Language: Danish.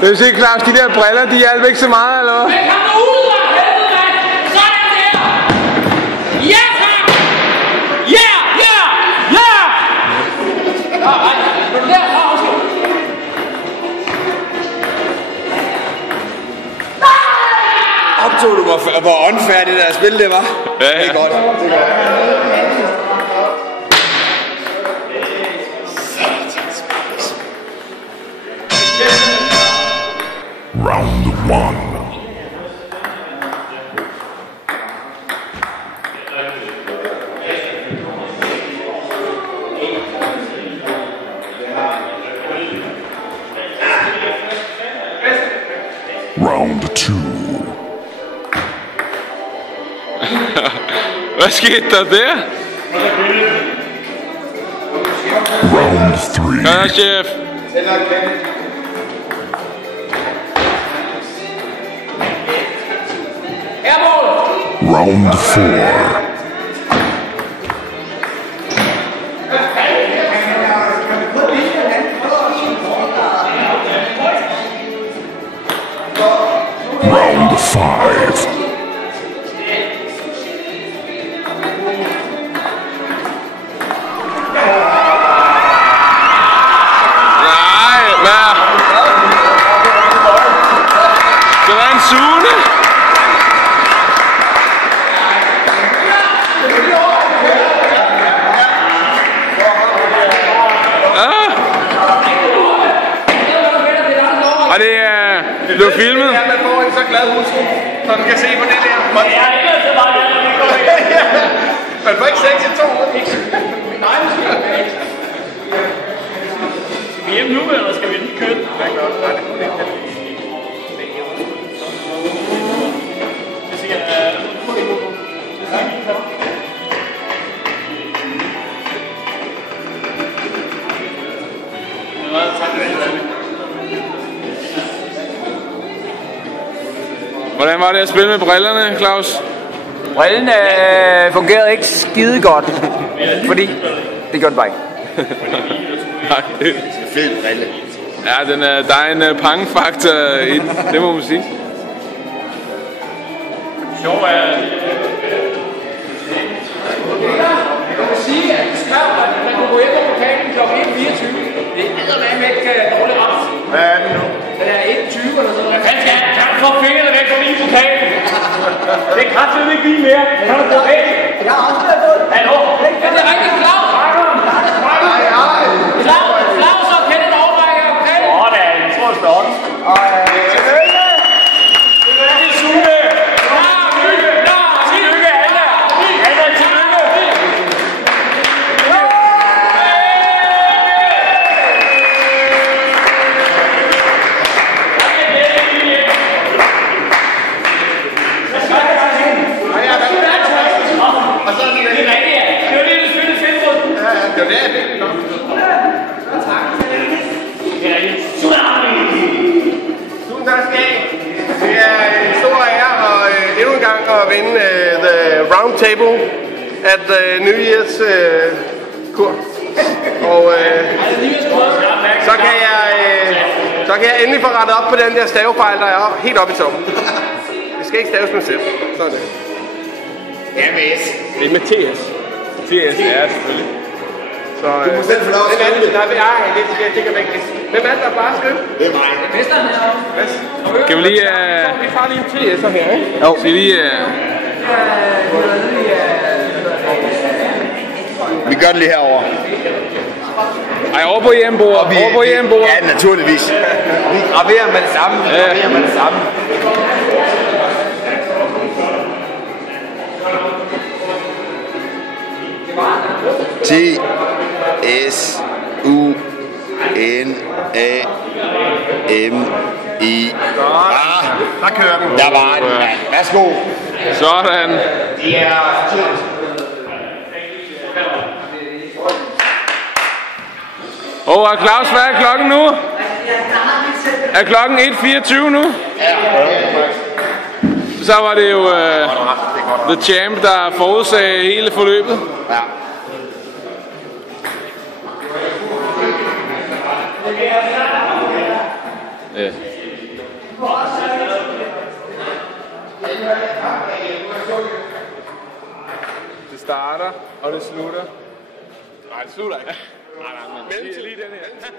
Det vil sige, Claus, de der briller, de hjalp ikke så meget, eller hvad? Men kom nu ud, helvede, mand! Sådan der! Ja, tak! Ja, ja, ja! Nå, nej, vil du derfra også? Optog du, hvor unfair det der spil det var? Ja, ja. Det er godt. Det er godt. Round one. Round two. Hvad skete der der? Round three. Ja, chef. Round four. Round five. Nej, hvad? Så der er en Sune. Og det blev filmet. Ja, man får en så glad hustru, så man kan se på det der. Ja, det er så meget, det går ikke. Man får ikke 6 i 2. Nej, det skal vi ikke. Skal vi hjem nu, eller skal vi lige købe? Det er godt. Nej, det kunne ikke. Hvordan var det at spille med brillerne, Claus? Brillen fungerede ikke skide godt, fordi det gjorde den bare ikke. Nej. Fed brille. Ja, der er en pangfaktor i den, det må man sige. Sjov er... Jeg vil sige, at du skrev, at man kunne gå hjem på pokalen kl. 1.24. Det er eddermame ikke dårligt ret. Hvad er det nu? Den er 1.20 eller sådan noget. Hvad fanden skal jeg? Kan du få fingrene væk fra min pokal? Det er kraftigt ikke lige mere. Kan du gå væk? Jeg har også været fået. Hallo? Er det rigtigt, Claus? Claus og Kenneth overrækker pokalen. Åh, det er en stor større. At vinde the round table at the New Year's kur. Og så kan jeg endelig få rettet op på den der stavefejl, der er helt oppe i toppen. Det skal ikke staves med selv. Sådan det. Ja, med S. Det er med TS. TS, ja, selvfølgelig. Så, du må selv få lov at skrive det. Nej, det kan væk. Hvem er det, der bare skrive? Det er mig. Mesteren herovre. Kan vi lige... Vi får lige en TS'er her, ikke? Jo. Skal vi lige... Vi gør det lige herovre. Ej, over på hjemmebordet. Over på hjemmebordet. Ja, naturligvis. Vi graverer med det samme. Vi graverer med det samme. T S U N A M I. Der kører den. Der var den. Ja. Værsgo. Sådan. Det er Og Claus, hvad er klokken nu? Er klokken 1.24 nu? Ja. Så var det jo The Champ, der forudsagde hele forløbet. Ja. Ja. Det starter, og det slutter. Nej, det slutter ikke. Nej, men lige den her.